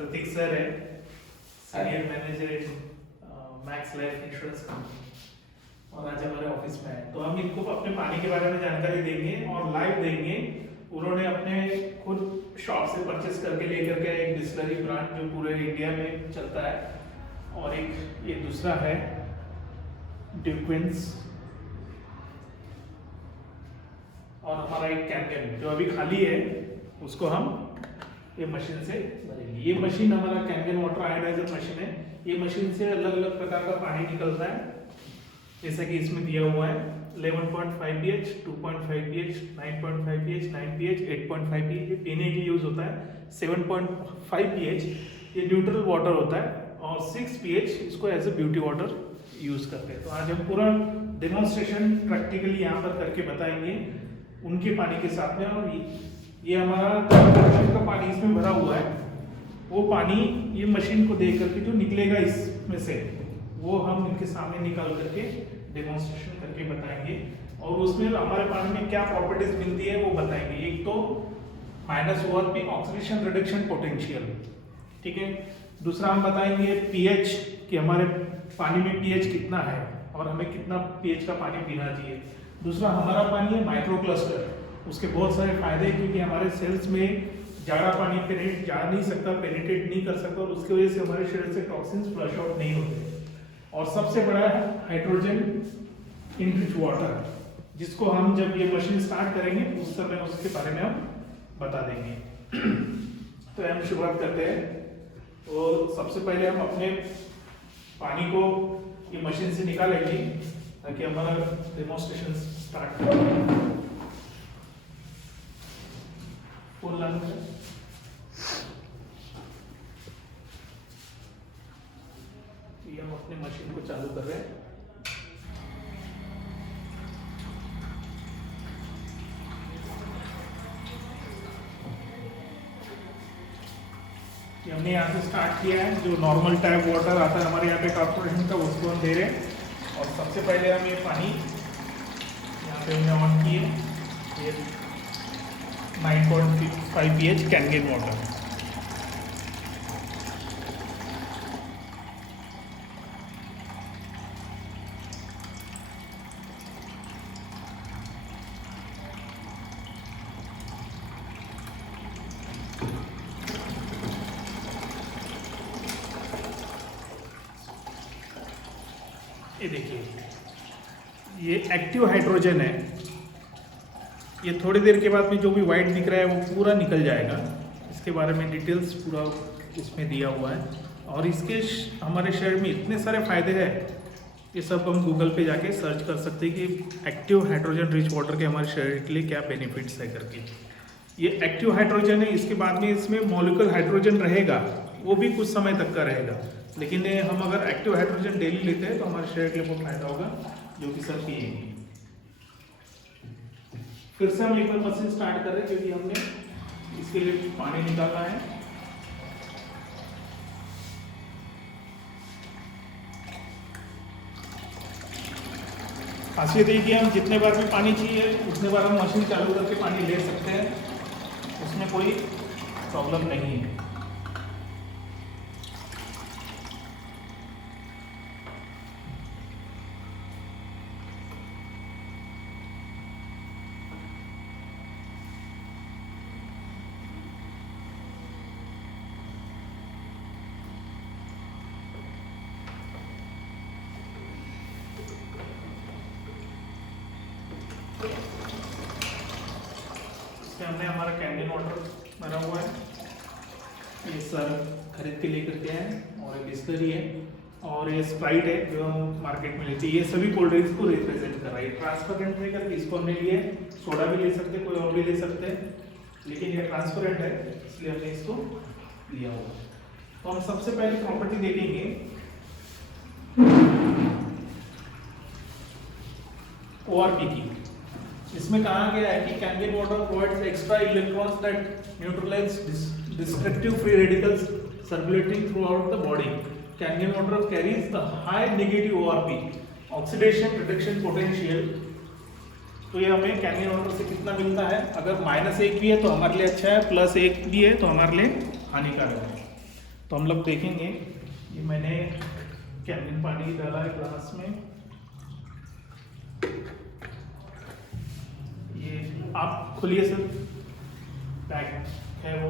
प्रतीक sir है, senior manager max life insurance company, और आज हमारे ऑफिस में है। तो हम इनको अपने पानी के बारे में जानकारी देंगे और लाइव देंगे। उन्होंने अपने खुद शॉप से परचेस करके लेकर के एक डिस्लरी ब्रांड जो पूरे इंडिया में चलता है, और एक ये दूसरा है ड्यूक्विंस, और हमारा एक कैंगन जो अभी खाली है उसको हम ये मशीन से भरेंगे। ये मशीन हमारा कैंगन वाटर आयोडाइजर मशीन है। ये मशीन से अलग अलग प्रकार का पानी निकलता है, जैसा कि इसमें दिया हुआ है 11.5 pH, 2.5 pH, 9.5 pH, 9 pH, 8.5 pH। ये पीने के लिए यूज होता है। 7.5 pH ये न्यूट्रल वाटर होता है, और 6 pH इसको as a beauty water use करते हैं। तो आज हम पूरा डेमोन्स्ट्रेशन प्रैक्टिकली यहाँ पर करके बताएंगे उनके पानी के साथ में। और ये हमारा का पानी इसमें भरा हुआ है, वो पानी ये मशीन को दे करके जो निकलेगा इसमें से, वो हम इनके सामने निकाल करके डेमोन्स्ट्रेशन करके बताएंगे, और उसमें हमारे पानी में क्या प्रॉपर्टीज मिलती है वो बताएंगे। एक तो -ORP ऑक्सीडेशन रिडक्शन पोटेंशियल, ठीक है। दूसरा हम बताएंगे पीएच, कि हमारे पानी में पीएच कितना है और हमें कितना पीएच का पानी पीना चाहिए। दूसरा हमारा पानी है माइक्रो क्लस्टर, उसके बहुत सारे फायदे हैं, क्योंकि हमारे सेल्स में ज़्यादा पानी पेनिट्रेट जा नहीं सकता, पेनिट्रेट नहीं कर सकता, और उसकी वजह से हमारे शरीर से टॉक्सिन्स फ्लश आउट नहीं होते। और सबसे बड़ा है हाइड्रोजन इनरिच वाटर, जिसको हम जब ये मशीन स्टार्ट करेंगे उस समय उसके बारे में हम बता देंगे। तो हम शुरुआत करते हैं। तो सबसे पहले हम अपने पानी को ये मशीन से निकालेंगे ताकि हमारा डेमोन्स्ट्रेशन स्टार्ट हो। फुल लंग में ये हम अपने मशीन को चालू कर रहे हैं। ये हमने यहाँ से स्टार्ट किया है। जो नॉर्मल टैप वाटर आता है हमारे यहाँ पे कॉर्पोरेशन का, उसको हम दे रहे हैं। और सबसे पहले हम ये पानी यहाँ पे हमने ऑन किए, ये 9.5 pH कैंगन वाटर। ये देखिए, ये एक्टिव हाइड्रोजन है। ये थोड़ी देर के बाद में जो भी वाइट दिख रहा है वो पूरा निकल जाएगा। इसके बारे में डिटेल्स पूरा इसमें दिया हुआ है, और इसके हमारे शरीर में इतने सारे फायदे हैं, ये सब हम गूगल पे जाके सर्च कर सकते हैं कि एक्टिव हाइड्रोजन रिच वाटर के हमारे शरीर के लिए क्या बेनिफिट्स है करके। ये एक्टिव हाइड्रोजन है। इसके बाद में इसमें मॉलिक्यूलर हाइड्रोजन रहेगा, वो भी कुछ समय तक का रहेगा, लेकिन हम अगर एक्टिव हाइड्रोजन डेली लेते हैं तो हमारे शरीर के लिए बहुत फायदा होगा, जो कि सर पिएंगे। फिर से हम एक बार मशीन स्टार्ट कर रहे हैं, क्योंकि हमने इसके लिए पानी निकालना है। खासियत ये कि हम जितने बार भी पानी चाहिए उतने बार हम मशीन चालू करके पानी ले सकते हैं, उसमें कोई प्रॉब्लम नहीं है। हमने हमारा कैंडन वाटर भरा हुआ है, ये सर खरीद के लेकर के आए, और एक बिस्लरी है, और ये स्प्राइट है जो हम मार्केट में लेते हैं। ये सभी कोल्ड ड्रिंक्स को रिप्रेजेंट कर रहा है। ट्रांसपेरेंट है करके इसको हमने लिए, सोडा भी ले सकते हैं, कोई और भी ले सकते हैं, लेकिन ये ट्रांसपेरेंट है इसलिए हमने इसको लिया हुआ। तो हम सबसे पहले प्रॉपर्टी देखेंगे ORP की। इसमें कहा गया है कि Kangen water provides extra electrons that neutralise destructive free radicals circulating throughout the body. Kangen water carries the high negative ORP oxidation reduction potential. तो ये हमें कैंगन वाटर से कितना मिलता है? अगर -1 भी है तो हमारे लिए अच्छा है, +1 भी है तो हमारे लिए हानिकारक है। तो हम लोग देखेंगे, ये मैंने कैमलिन पानी डाला है ग्लास में, ये आप खोलिए सर, पैक है वो।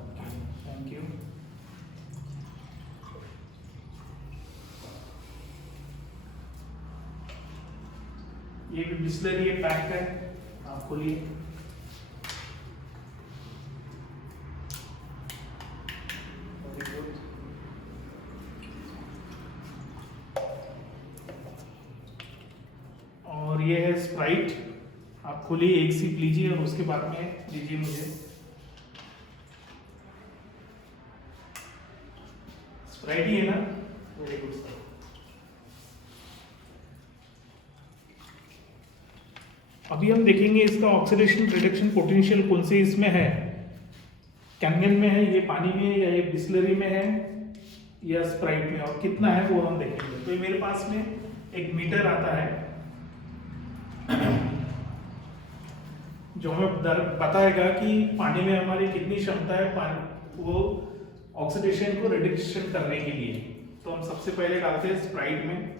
Okay, thank you. ये भी बिस्लरी ये पैक है, आप खोलिए। और ये है स्प्राइट, आप खोलिए, एक सिप लीजिए और उसके बाद में दीजिए मुझे। स्प्राइट ही है ना, वेरी गुड सर। अभी हम देखेंगे इसका ऑक्सीडेशन रिडक्शन पोटेंशियल कौन से इसमें है, कैनगन में है, ये पानी में है, या ये बिस्लरी में है, या स्प्राइट में, और कितना है वो हम देखेंगे। तो ये मेरे पास में एक मीटर आता है जो हमें बताएगा कि पानी में हमारी कितनी क्षमता है पानी वो ऑक्सीडेशन को रिडक्शन करने के लिए। तो हम सबसे पहले डालते हैं स्प्राइट में।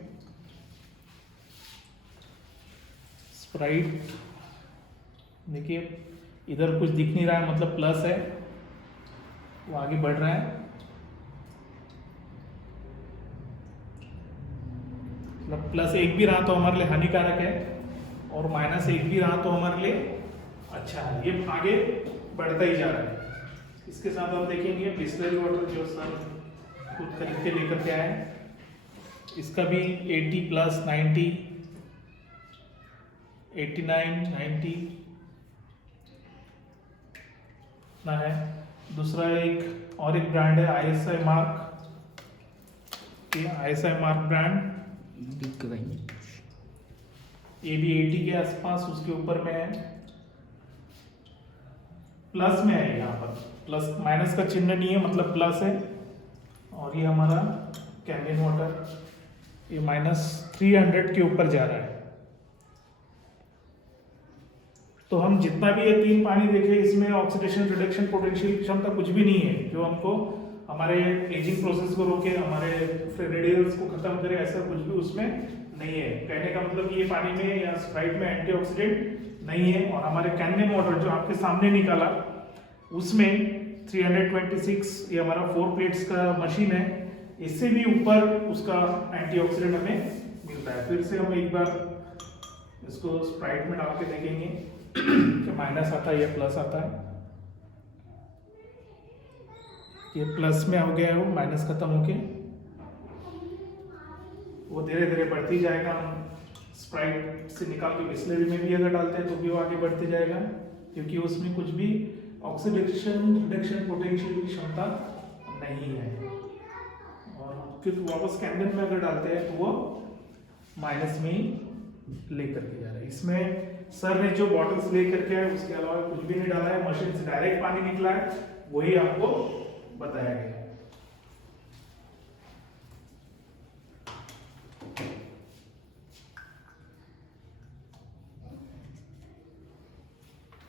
स्प्राइट देखिए इधर कुछ दिख नहीं रहा है, मतलब प्लस है, वो आगे बढ़ रहा है, मतलब प्लस एक भी रहा तो हमारे लिए हानिकारक है और माइनस एक भी रहा तो हमारे लिए अच्छा है। ये आगे बढ़ता ही जा रहा है। इसके साथ हम देखेंगे बिस्लरी वाटर जो सर खुद खरीद के लेकर के आए, इसका भी 80 प्लस 90, 89, 90 ना है। दूसरा एक और एक ब्रांड है ISI mark, ISI mark brand, ये भी 80 के आसपास उसके ऊपर में है, प्लस में है, यहाँ पर प्लस माइनस का चिन्ह नहीं है, मतलब प्लस है। और ये हमारा कैमलिन वाटर ये -300 के ऊपर जा रहा है। तो हम जितना भी ये तीन पानी देखे इसमें ऑक्सीडेशन रिडक्शन पोटेंशियल की क्षमता कुछ भी नहीं है जो हमको हमारे एजिंग प्रोसेस को रोके, हमारे रेडियल्स को खत्म करे, ऐसा कुछ भी उसमें नहीं है। कहने का मतलब ये पानी में या स्प्राइट में एंटीऑक्सीडेंट नहीं है। और हमारे कैनलिन वाटर जो आपके सामने निकाला उसमें 326 ये हमारा 4 प्लेट्स का मशीन है, इससे भी ऊपर उसका एंटीऑक्सीडेंट हमें मिलता है। फिर से हम एक बार इसको स्प्राइट में डाल के देखेंगे कि माइनस आता है या प्लस आता है। ये प्लस में हो गया है, वो माइनस खत्म होके वो धीरे धीरे बढ़ती जाएगा। हम स्प्राइट से निकाल के बिस्लरी में भी अगर डालते हैं तो भी वो आगे बढ़ते जाएगा, क्योंकि उसमें कुछ भी ऑक्सीडेशन रिडक्शन पोटेंशियल की क्षमता नहीं है। और फिर वापस कैनगन में अगर डालते हैं तो वो माइनस में ही लेकर के जा रहा है। इसमें सर ने जो बॉटल्स लेकर के आए उसके अलावा कुछ भी नहीं डाला है, मशीन से डायरेक्ट पानी निकला है, वही आपको बताया गया है।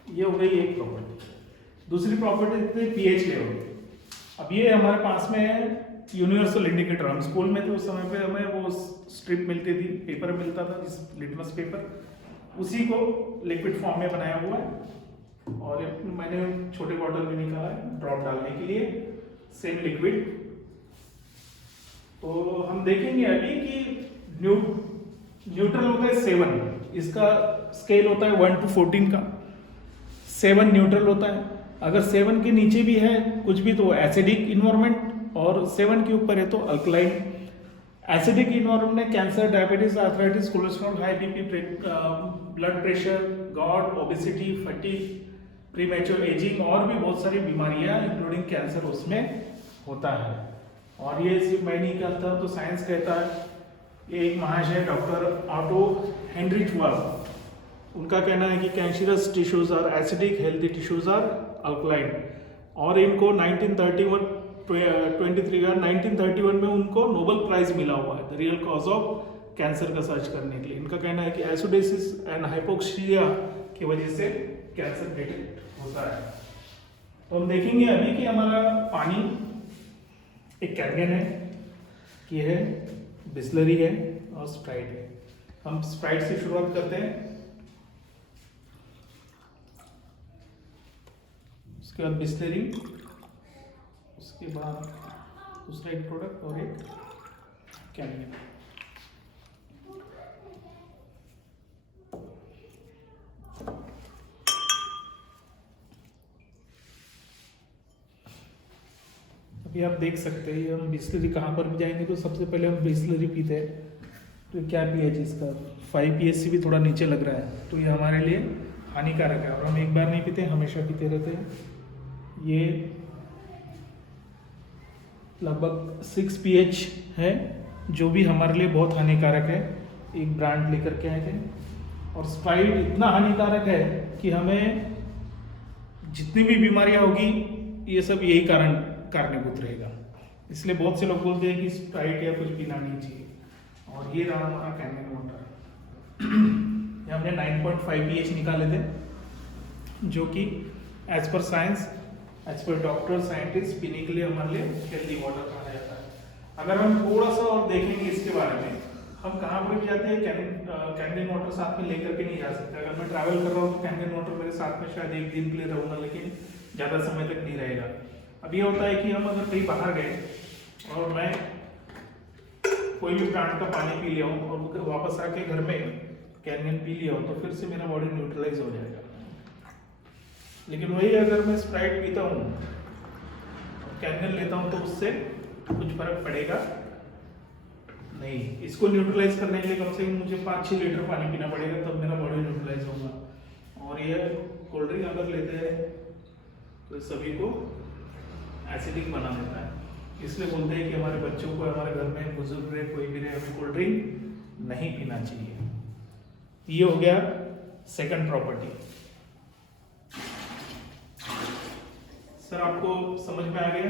ये हो गई एक प्रॉपर्टी। दूसरी प्रॉपर्टी थी पीएच लेवल। अब ये हमारे पास में है यूनिवर्सल इंडिकेटर। हम स्कूल में थे उस समय पे हमें वो स्ट्रिप मिलती थी, पेपर मिलता था, जिस लिटमस पेपर, उसी को लिक्विड फॉर्म में बनाया हुआ है। और मैंने छोटे बॉटल में निकाला है ड्रॉप डालने के लिए, सेम लिक्विड। तो हम देखेंगे अभी कि न्यूट्रल होता है 7, इसका स्केल होता है 1 to 14 का। 7 न्यूट्रल होता है। अगर 7 के नीचे भी है कुछ भी तो एसिडिक इन्वायरमेंट, और 7 के ऊपर है तो अल्कलाइन। एसिडिक इन्वायरमेंट में cancer, diabetes, arthritis, cholesterol, high BP, blood pressure, got, obesity, fatigue, premature ageing और भी बहुत सारी बीमारियां इंक्लूडिंग कैंसर उसमें होता है। और ये सिर्फ मैं नहीं कहता, तो साइंस कहता है। ये एक महाशय डॉक्टर ऑटो हेनरिच वर्ग, उनका कहना है कि cancerous tissues are acidic, healthy tissues are alkaline. और इनको 1931 में उनको नोबेल प्राइज मिला हुआ है the real cause of cancer का सर्च करने के लिए। इनका कहना है कि एसिडोसिस एंड हाइपोक्सिया की वजह से कैंसर डिटेक्ट होता है। तो हम देखेंगे अभी कि हमारा पानी एक कैनगन है, ये है बिस्लरी है और स्प्राइट है। हम स्प्राइट से शुरुआत करते हैं, उसके बाद बिस्लरी, उसके बाद दूसरा एक प्रोडक्ट और एक कैनगन। अभी आप देख सकते हैं हम बिस्लरी कहाँ पर भी जाएंगे तो सबसे पहले हम बिस्लरी पीते हैं। तो क्या पीएच इसका 5 pH से भी थोड़ा नीचे लग रहा है, तो ये हमारे लिए हानिकारक है और हम एक बार नहीं पीते, हमेशा पीते रहते हैं। ये लगभग 6 pH है, जो भी हमारे लिए बहुत हानिकारक है। एक ब्रांड लेकर के आए थे और स्प्राइट इतना हानिकारक है कि हमें जितनी भी बीमारियां होगी ये सब यही कारणीभूत रहेगा। इसलिए बहुत से लोग बोलते हैं कि स्प्राइट या कुछ पीना नहीं चाहिए। और ये रहा हमारा कैनगन वाटर। ये हमने 9.5 pH निकाले थे, जो कि as per science, as per doctor scientist पीने के लिए हमारे लिए हेल्दी वाटर माना जाता है। अगर हम थोड़ा सा और देखेंगे इसके बारे में, हम कहाँ पर भी जाते हैं कैनगन वाटर साथ में लेकर के नहीं जा सकते। अगर मैं ट्रैवल कर रहा हूँ तो कैनगन वाटर मेरे साथ में शायद एक दिन के लिए रहूँगा, लेकिन ज़्यादा समय तक नहीं रहेगा। अब ये होता है कि हम अगर कहीं बाहर गए और मैं कोई भी ब्रांड का पानी पी लिया हूँ और वापस आके घर में कैनगन पी लिया हूँ तो फिर से मेरा बॉडी न्यूट्रलाइज हो जाएगा। लेकिन वही अगर मैं स्प्राइट पीता हूँ, कैनगन लेता हूँ, तो उससे कुछ फर्क पड़ेगा नहीं। इसको न्यूट्रलाइज करने के लिए कम से कम मुझे 5-6 लीटर पानी पीना पड़ेगा, तब मेरा बॉडी न्यूट्रलाइज होगा। और ये कोल्ड ड्रिंक अगर लेते हैं तो सभी को एसिडिक बना देता है। इसलिए बोलते हैं कि हमारे बच्चों को, हमारे घर में बुजुर्ग रहे, कोई भी रहे, हमें कोल्ड ड्रिंक नहीं पीना चाहिए। ये हो गया सेकंड प्रॉपर्टी। सर आपको समझ में आ गया?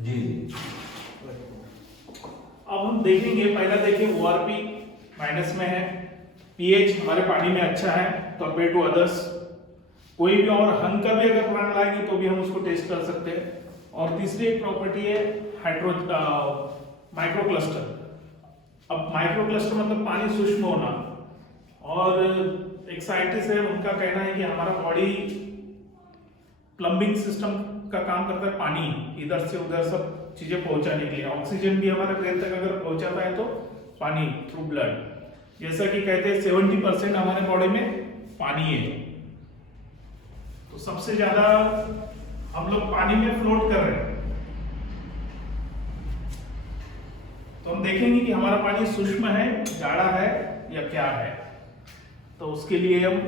जी। अब हम देखेंगे, पहला देखिए ORP माइनस में है, pH हमारे पानी में अच्छा है कंपेयर टू अदर्स। कोई भी और हंग का भी अगर प्लांट लाएंगे तो भी हम उसको टेस्ट कर सकते हैं। और तीसरी एक प्रॉपर्टी है माइक्रो क्लस्टर। अब माइक्रो क्लस्टर मतलब पानी सूक्ष्म होना। और एक साइंटिस्ट है, उनका कहना है कि हमारा बॉडी प्लम्बिंग सिस्टम का काम करता है, पानी इधर से उधर सब चीजें पहुंचाने के लिए। ऑक्सीजन भी हमारे ब्रेन तक अगर पहुंचाता है तो पानी थ्रू ब्लड, जैसा कि कहते हैं 70% हमारे बॉडी में पानी है। तो सबसे ज्यादा हम लोग पानी में फ्लोट कर रहे हैं। तो हम देखेंगे कि हमारा पानी सूक्ष्म है, गाढ़ा है या क्या है। तो उसके लिए हम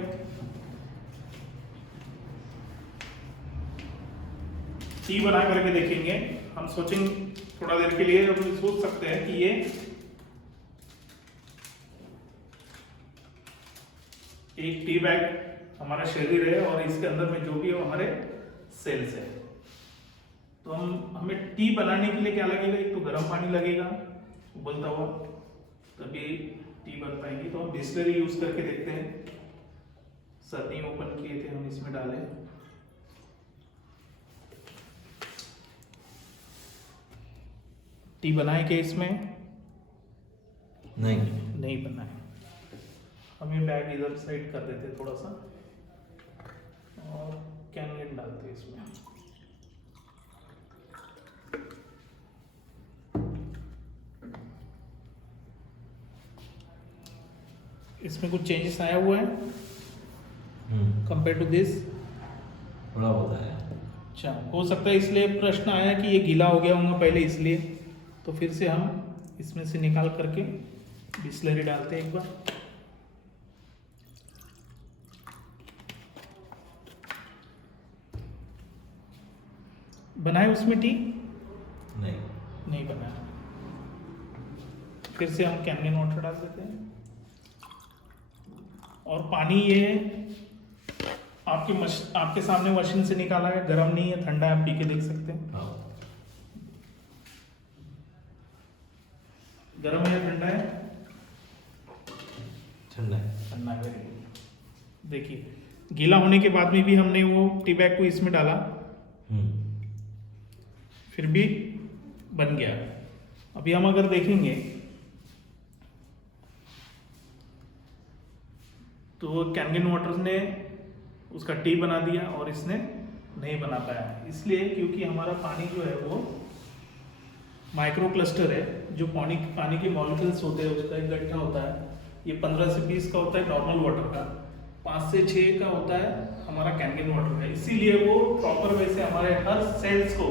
टी बना करके देखेंगे। हम सोचेंगे थोड़ा देर के लिए, हम सोच सकते हैं कि ये एक टी बैग हमारा शरीर है और इसके अंदर में जो भी है हमारे सेल्स है। तो हमें टी बनाने के लिए क्या लगेगा? एक तो गर्म पानी लगेगा उबलता हुआ, तभी टी बन पाएगी। तो हम बिस्लरी यूज करके देखते हैं। सर्दी ओपन किए थे, हम इसमें डाले। टी बनाए क्या इसमें? नहीं बनाए। हम ये बैग इधर साइड कर देते थोड़ा सा और कैनगन डालते इसमें। इसमें कुछ चेंजेस आया हुआ है कंपेयर टू दिस? थोड़ा बहुत आया। अच्छा, हो सकता है इसलिए प्रश्न आया कि ये गीला हो गया होगा पहले, इसलिए। तो फिर से हम इसमें से निकाल करके बिस्लरी डालते हैं एक बार। बनाए उसमें टी? नहीं बनाया। फिर से हम कैनगन वाटर डाल देते हैं। और पानी ये आपके सामने मशीन से निकाला है, गर्म नहीं है, ठंडा है, आप पी के देख सकते हैं। हाँ। गर्म है या ठंडा है? ठंडा है। ठंडा है, वेरी गुड। देखिए, गीला होने के बाद में भी हमने वो टी बैग को इसमें डाला फिर भी बन गया। अभी हम अगर देखेंगे तो कैनगन वाटर ने उसका टी बना दिया और इसने नहीं बना पाया, इसलिए क्योंकि हमारा पानी जो है वो माइक्रो क्लस्टर है। जो पानी के मॉलिक्यूल्स होते हैं उसका एक गठा होता है, ये 15 से 20 का होता है नॉर्मल वाटर का, 5 से 6 का होता है हमारा कैनगन वाटर का। इसीलिए वो प्रॉपर वे से हमारे हर सेल्स को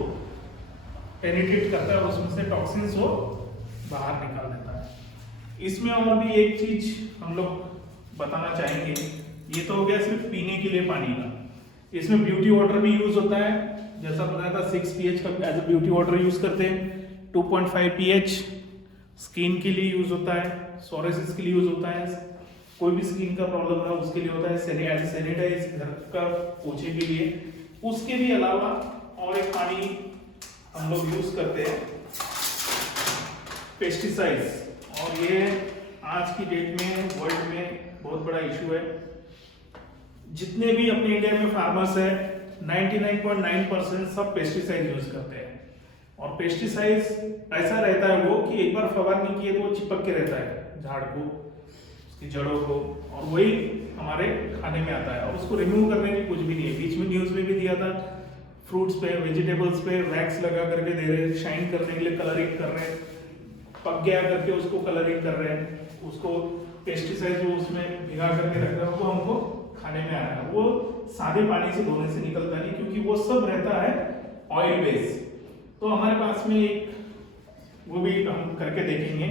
पेनिट्रेट करता है और उसमें से टॉक्सिन्स वो बाहर निकाल देता है। इसमें और भी एक चीज हम लोग बताना चाहेंगे, ये तो हो गया सिर्फ पीने के लिए पानी का। इसमें ब्यूटी वाटर भी यूज होता है, जैसा बताया था 6 pH का as a beauty water use करते हैं। 2.5 pH स्किन के लिए यूज होता है, सोरियासिस के लिए यूज होता है, कोई भी स्किन का प्रॉब्लम है उसके लिए होता है, सैनिटाइज घर का पोछे के लिए। उसके भी अलावा और एक पानी हम लोग यूज करते हैं पेस्टिसाइड्स, और ये आज की डेट में वर्ल्ड में बहुत बड़ा इशू है। जितने भी अपने इंडिया में फार्मर्स है 99.9% सब पेस्टिसाइड यूज करते हैं। और पेस्टिसाइड्स ऐसा रहता है वो कि एक बार फवारनी किए तो वो चिपक के रहता है झाड़ को, उसकी जड़ों को, और वही हमारे खाने में आता है और उसको रिमूव करने की कुछ भी नहीं है। बीच में न्यूज में भी दिया था, फ्रूट्स पे वेजिटेबल्स पे वैक्स लगा करके दे रहे हैं, शाइन करने के लिए कलरिंग कर रहे हैं, पक गया करके उसको कलरिंग कर रहे हैं, उसको पेस्टिसाइड जो उसमें भिगा करके रख रहे हैं वो हमको खाने में आ रहा है। वो सादे पानी से धोने से निकलता नहीं, क्योंकि वो सब रहता है ऑयल बेस। तो हमारे पास में एक वो भी हम करके देखेंगे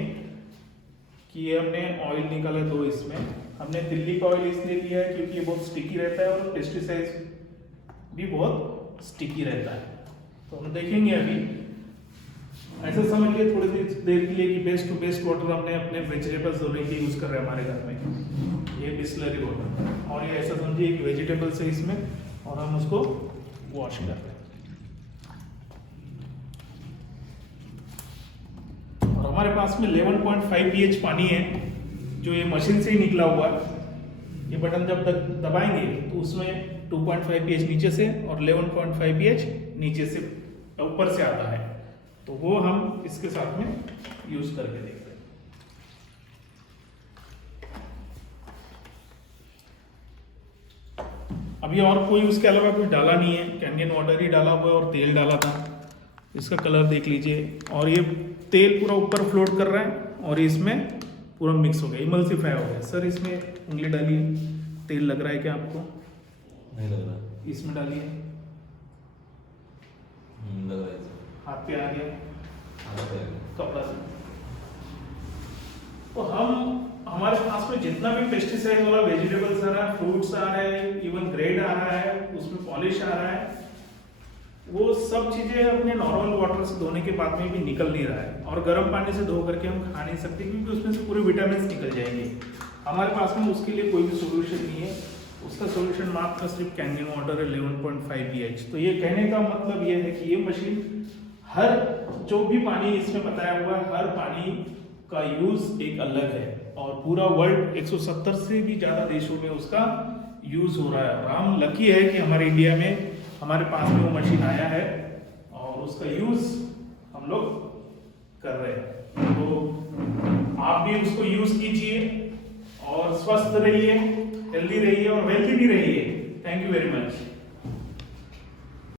कि ये हमने ऑयल निकाला दो। इसमें हमने दिल्ली का ऑयल इसलिए लिया है क्योंकि ये बहुत स्टिकी रहता है और पेस्टिसाइड भी बहुत स्टिकी रहता है। तो हम देखेंगे अभी, ऐसा समझिए थोड़ी देर के लिए कि बेस्ट टू बेस्ट वाटर हमने अपने वेजिटेबल्स धोने के यूज कर रहे हैं हमारे घर में, ये बिस्लरी वाटर, और ये ऐसा समझिए कि वेजिटेबल्स है इसमें और हम उसको वॉश कर रहे हैं। और हमारे पास में 11.5 pH पानी है जो ये मशीन से ही निकला हुआ है। ये बटन जब तक दबाएंगे तो उसमें 2.5 pH नीचे से और 11.5 pH नीचे से ऊपर से आता है, तो वो हम इसके साथ में यूज करके देखते हैं। अभी और कोई उसके अलावा कोई डाला नहीं है, कैनगन वाटर ही डाला हुआ है और तेल डाला था। इसका कलर देख लीजिए, और ये तेल पूरा ऊपर फ्लोट कर रहा है और इसमें पूरा मिक्स हो गया, इमल्सिफाई हो गया। सर इसमें उंगली डालिए, तेल लग रहा है क्या आपको? नहीं लग रहा। इसमें डालिए, लग रहा है। हाथ पे आ गया हाथ पे आ गया। कपड़ा से। तो हमारे पास में जितना भी पेस्टिसाइड वाला वेजिटेबल्स आ रहा है, फ्रूट्स आ रहे हैं, इवन ग्रेड आ रहा है, उसमें पॉलिश आ रहा है, वो सब चीजें अपने नॉर्मल वाटर से धोने के बाद में भी निकल नहीं रहा है, और गर्म पानी से धो करके हम खा नहीं सकते क्योंकि उसमें से पूरे विटामिन निकल जाएंगे। हमारे पास में उसके लिए कोई भी सोल्यूशन नहीं है। उसका सोल्यूशन मात्र सिर्फ कैनगन वाटर है 11.5 pH। तो ये कहने का मतलब ये है कि ये मशीन हर जो भी पानी इसमें बताया हुआ है, हर पानी का यूज एक अलग है, और पूरा वर्ल्ड 170 से भी ज्यादा देशों में उसका यूज हो रहा है। और हम लकी है कि हमारे इंडिया में हमारे पास में वो मशीन आया है और उसका यूज हम लोग कर रहे हैं। तो आप भी उसको यूज कीजिए और स्वस्थ रहिए, हेल्दी रहिए और वेल्थी भी रहिए। Thank you very much.